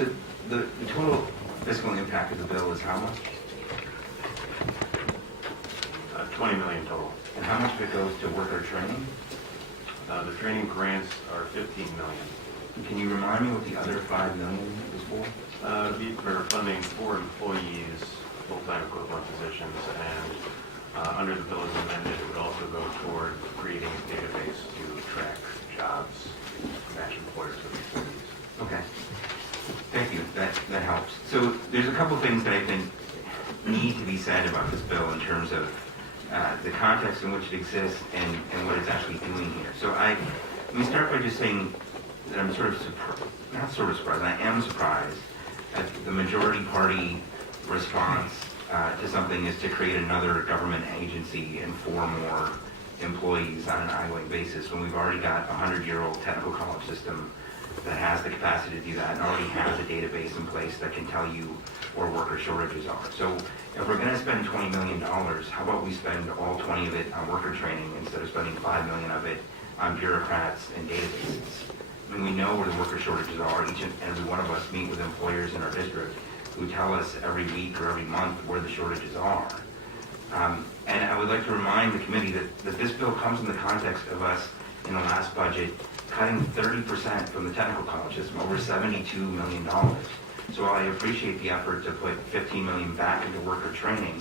So the total fiscal impact of the bill is how much? 20 million total. And how much of it goes to worker training? The training grants are 15 million. Can you remind me what the other 5 million is for? Be for funding for employees, full-time equivalent positions, and under the bill as amended, it would also go toward creating a database to track jobs, match employers with employees. Okay. Thank you. That helps. So there's a couple things that I think need to be said about this bill in terms of the context in which it exists and what it's actually doing here. So let me start by just saying that I'm sort of not sort of surprised, I am surprised at the majority party response to something is to create another government agency and 4 more employees on an ongoing basis when we've already got a 100-year-old technical college system that has the capacity to do that and already has a database in place that can tell you where worker shortages are. So if we're going to spend $20 million, how about we spend all 20 of it on worker training instead of spending $5 million of it on bureaucrats and databases? I mean, we know where the worker shortages are. Each and every one of us meet with employers in our district who tell us every week or every month where the shortages are. And I would like to remind the committee that this bill comes in the context of us in the last budget cutting 30% from the technical college system, over $72 million. So while I appreciate the effort to put $15 million back into worker training,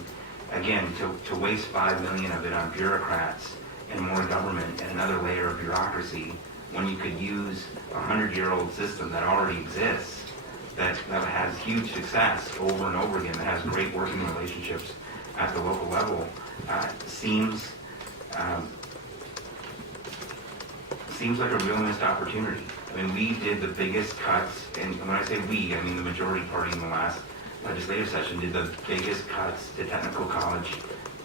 again, to waste $5 million of it on bureaucrats and more government and another layer of bureaucracy when you could use a 100-year-old system that already exists, that has huge success over and over again, that has great working relationships at the local level, seems like a real missed opportunity. I mean, we did the biggest cuts, and when I say we, I mean the majority party in the last legislative session did the biggest cuts to technical college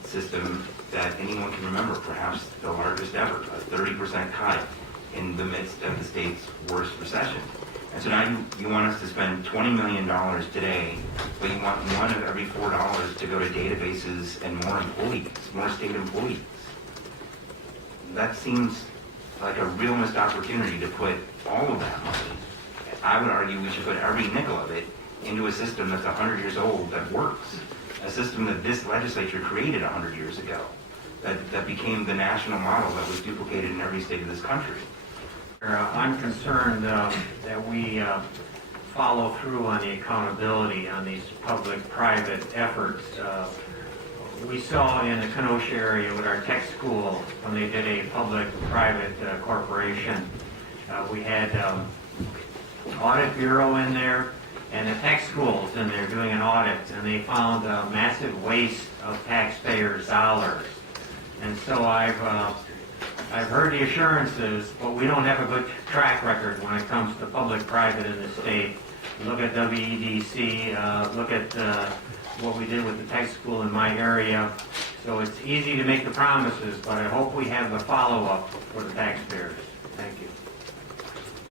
system that anyone can remember, perhaps the largest ever, a 30% cut in the midst of the state's worst recession. And so now you want us to spend $20 million today, but you want one of every $4 to go to databases and more employees, more state employees. That seems like a real missed opportunity to put all of that money. I would argue we should put every nickel of it into a system that's 100 years old that works, a system that this legislature created 100 years ago, that became the national model that was duplicated in every state of this country. I'm concerned that we follow through on the accountability on these public-private efforts. We saw in the Kenosha area with our tech school, when they did a public-private corporation, we had audit bureau in there and the tech schools in there doing an audit, and they found a massive waste of taxpayers' dollars. And so I've heard the assurances, but we don't have a good track record when it comes to public-private in the state. Look at WEDC, look at what we did with the tech school in my area. So it's easy to make the promises, but I hope we have the follow-up for the taxpayers. Thank you.